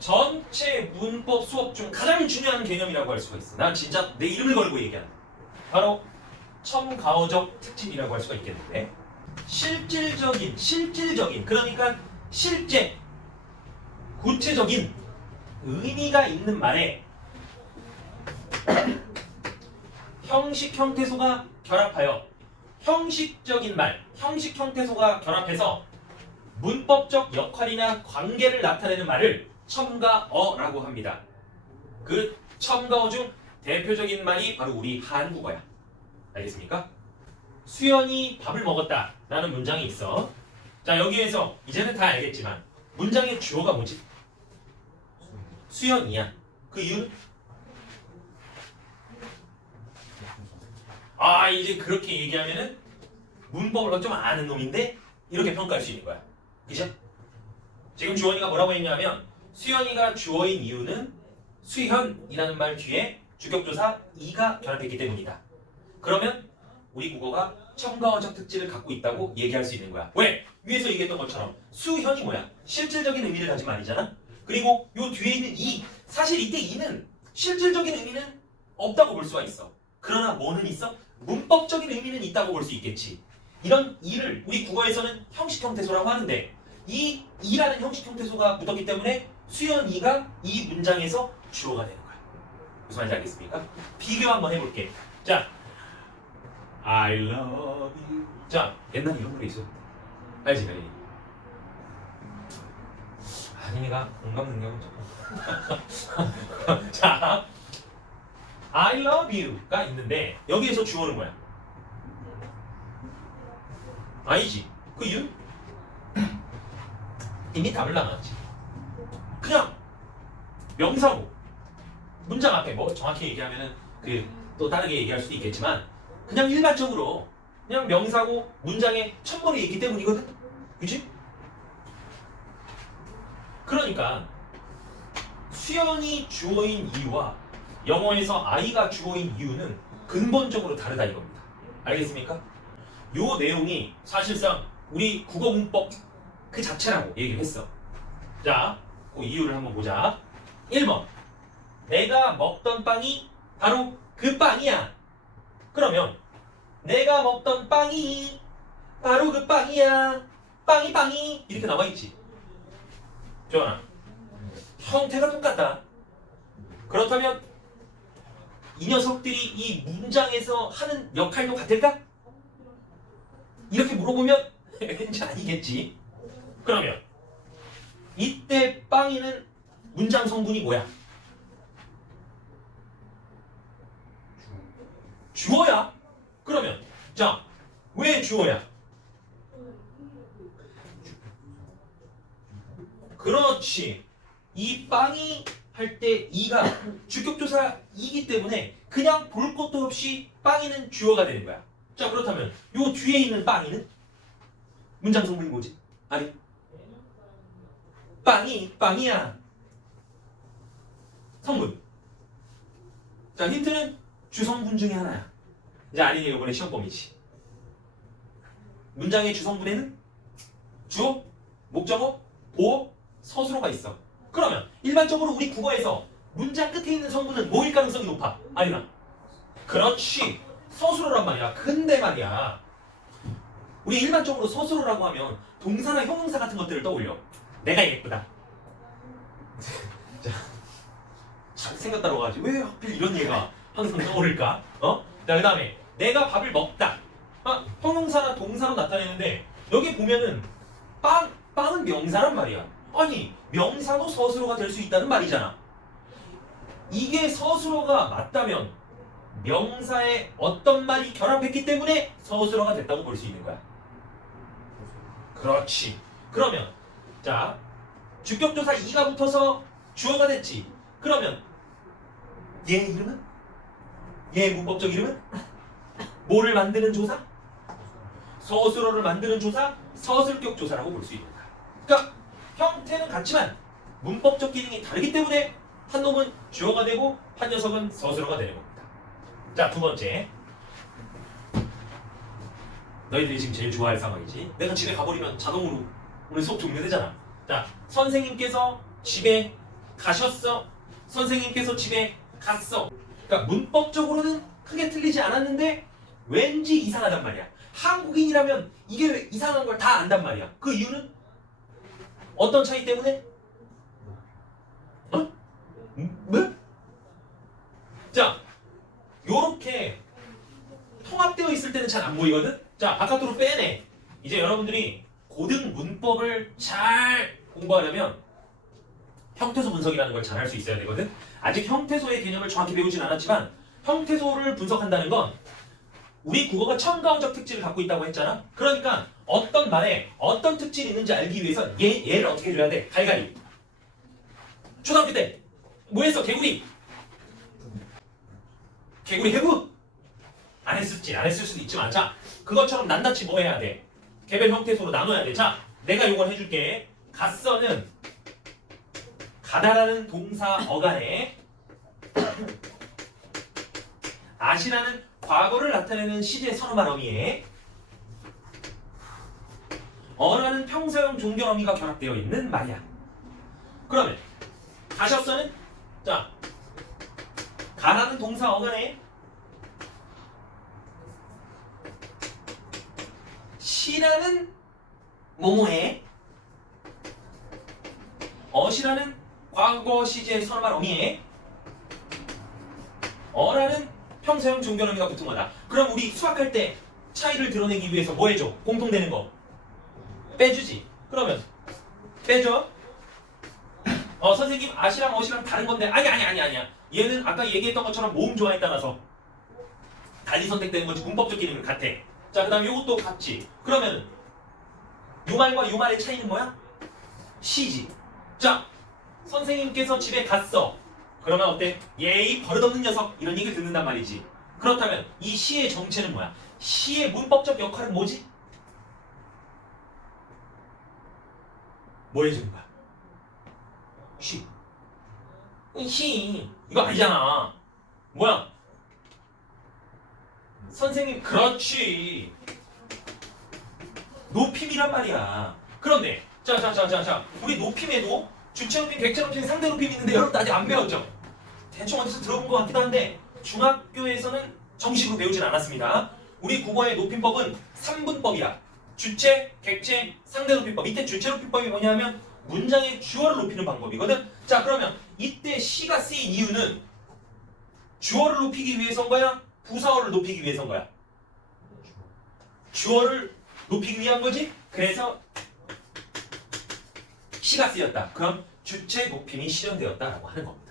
전체 문법 수업 중 가장 중요한 개념이라고 할 수가 있어. 난 진짜 내 이름을 걸고 얘기한다. 바로 첨가어적 특징이라고 할 수가 있겠는데 실질적인 실질적인 그러니까 실제 구체적인 의미가 있는 말에 형식 형태소가 결합하여 형식적인 말, 형식 형태소가 결합해서 문법적 역할이나 관계를 나타내는 말을 첨가 어라고 합니다. 그 첨가 어 중 대표적인 말이 바로 우리 한국어야. 알겠습니까? 수연이 밥을 먹었다 라는 문장이 있어. 자 여기에서 이제는 다 알겠지만 문장의 주어가 뭐지? 수연이야. 그 이유는? 아 이제 그렇게 얘기하면은 문법을 좀 아는 놈인데 이렇게 평가할 수 있는 거야. 그죠? 지금 주원이가 뭐라고 했냐면 수연이가 주어인 이유는 수현이라는 말 뒤에 주격조사 이가 결합했기 때문이다. 그러면 우리 국어가 첨가어적 특질을 갖고 있다고 얘기할 수 있는 거야. 왜? 위에서 얘기했던 것처럼 수현이 뭐야? 실질적인 의미를 가진 말이잖아. 그리고 요 뒤에 있는 이 사실 이때 이는 실질적인 의미는 없다고 볼 수가 있어. 그러나 뭐는 있어? 문법적인 의미는 있다고 볼 수 있겠지. 이런 이를 우리 국어에서는 형식 형태소라고 하는데 이 이라는 형식 형태소가 붙었기 때문에 수연이가 이 문장에서 주어가 되는 거야. 무슨 말인지 알겠습니까? 비교 한번 해볼게. 자, I love you. 자, 옛날에 이런 노래 있어. 알지, 알지? 아니가 공감 능력은 조금. 자, I love you가 있는데 여기에서 주어는 뭐야? 아니지. 그 이유? 이미 답을 나눴지. 그냥 명사고 문장 앞에 뭐 정확히 얘기하면은 그 또 다르게 얘기할 수도 있겠지만 그냥 일반적으로 그냥 명사고 문장의 첫머리에 있기 때문이거든. 그지? 그러니까 수연이 주어인 이유와 영어에서 아이가 주어인 이유는 근본적으로 다르다 이겁니다. 알겠습니까? 요 내용이 사실상 우리 국어 문법 그 자체라고 얘기를 했어. 자, 그 이유를 한번 보자. 1번. 내가 먹던 빵이 바로 그 빵이야. 그러면 내가 먹던 빵이 바로 그 빵이야. 빵이 빵이 이렇게 나와 있지. 좋아. 형태가 똑같다. 그렇다면 이 녀석들이 이 문장에서 하는 역할도 같을까? 이렇게 물어보면 왠지 아니겠지. 그러면 이때 빵이는 문장 성분이 뭐야? 주어야. 그러면 자, 왜 주어야? 그렇지. 이 빵이 할 때 이가 주격조사 이기 때문에 그냥 볼 것도 없이 빵이는 주어가 되는 거야. 자, 그렇다면 요 뒤에 있는 빵이는 문장 성분이 뭐지? 아니. 빵이 빵이야. 성분. 자, 힌트는 주성분 중에 하나야. 이제 아니네 이번에 시험 범위지. 문장의 주성분에는 주어, 목적어, 보어, 서술어가 있어. 그러면 일반적으로 우리 국어에서 문장 끝에 있는 성분은 뭐일 가능성이 높아? 아니나? 그렇지. 서술어란 말이야. 근데 말이야. 우리 일반적으로 서술어라고 하면 동사나 형용사 같은 것들을 떠올려. 내가 예쁘다. 자, 참 생각 따라가지고 왜 하필 이런 얘가 항상 떠오를까? 어? 자, 그 다음에 내가 밥을 먹다. 아, 형용사나 동사로 나타내는데 여기 보면은 빵, 빵은 명사란 말이야. 아니, 명사도 서술어가 될 수 있다는 말이잖아. 이게 서술어가 맞다면 명사에 어떤 말이 결합했기 때문에 서술어가 됐다고 볼 수 있는 거야. 그렇지. 그러면 자 주격조사 2가 붙어서 주어가 됐지. 그러면 얘 이름은? 얘 문법적 이름은? 뭐를 만드는 조사? 서술어를 만드는 조사, 서술격 조사라고 볼수 거야. 그러니까 형태는 같지만 문법적 기능이 다르기 때문에 한 놈은 주어가 되고 한 녀석은 서술어가 되는 겁니다. 자, 두 번째. 너희들이 지금 제일 좋아할 상황이지. 내가 집에 가버리면 자동으로 오늘 수업 종료되잖아. 자, 선생님께서 집에 가셨어. 선생님께서 집에 갔어. 그러니까 문법적으로는 크게 틀리지 않았는데 왠지 이상하단 말이야. 한국인이라면 이게 왜 이상한 걸 다 안단 말이야. 그 이유는 어떤 차이 때문에? 어? 음, 뭐? 자, 요렇게 통합되어 있을 때는 잘 안 보이거든? 자, 바깥으로 빼내. 이제 여러분들이 고등 문법을 잘 공부하려면 형태소 분석이라는 걸 잘 할 수 있어야 되거든? 아직 형태소의 개념을 정확히 배우진 않았지만 형태소를 분석한다는 건 우리 국어가 첨가어적 특질을 갖고 있다고 했잖아? 그러니까 어떤 말에 어떤 특질이 있는지 알기 위해서 얘, 얘를 어떻게 해줘야 돼? 갈갈이. 초등학교 때 뭐 했어? 개구리. 개구리 해부? 안 했을지 안 했을 수도 있지만 자 그것처럼 낱낱이 뭐 해야 돼? 개별 형태소로 나눠야 돼. 자 내가 요걸 해줄게. 갓서는 가다라는 동사 어간에 아시라는 과거를 나타내는 시제 선어말 어미에 어라는 평사용 종결 어미가 결합되어 있는 말이야. 그러면 가셨어는 자 가라는 동사 어간에 시라는 뭐뭐에 어시라는 과거 시제 선어말 어미에 어라는 평사용 종결 어미가 붙은 거다. 그럼 우리 수학할 때 차이를 드러내기 위해서 뭐 해줘? 공통되는 거 빼주지. 그러면 빼줘. 어 선생님 아시랑 어시랑 다른 건데 아니 아니 아니 아니야. 얘는 아까 얘기했던 것처럼 모음 조화에 따라서 달리 선택되는 거지 문법적 기능은 같아. 자 그 다음 요것도 같지. 그러면 요 말과 요 말의 차이는 뭐야? 시지. 자 선생님께서 집에 갔어. 그러면 어때? 예의 버릇없는 녀석 이런 얘기를 듣는단 말이지. 그렇다면 이 시의 정체는 뭐야? 시의 문법적 역할은 뭐지? 뭐 해주는 거야? 시. 이 시. 이거 아니잖아. 뭐야? 선생님, 그렇지. 높임이란 말이야. 그런데, 자, 자, 자, 자, 자, 우리 높임에도 주체 높임, 객체 높임, 상대 높임이 있는데 여러분 아직 안 배웠죠? 대충 어디서 들어본 것 같기도 한데 중학교에서는 정식으로 배우진 않았습니다. 우리 국어의 높임법은 3분법이야. 주체, 객체, 상대 높임법. 이때 주체 높임법이 뭐냐면 문장의 주어를 높이는 방법이거든. 자, 그러면 이때 시가 쓰인 이유는 주어를 높이기 위해서인 거야? 부사어를 높이기 위해서인 거야? 주어를 높이기 위한 거지? 그래서 시가 쓰였다. 그럼 주체 높임이 실현되었다라고 하는 겁니다.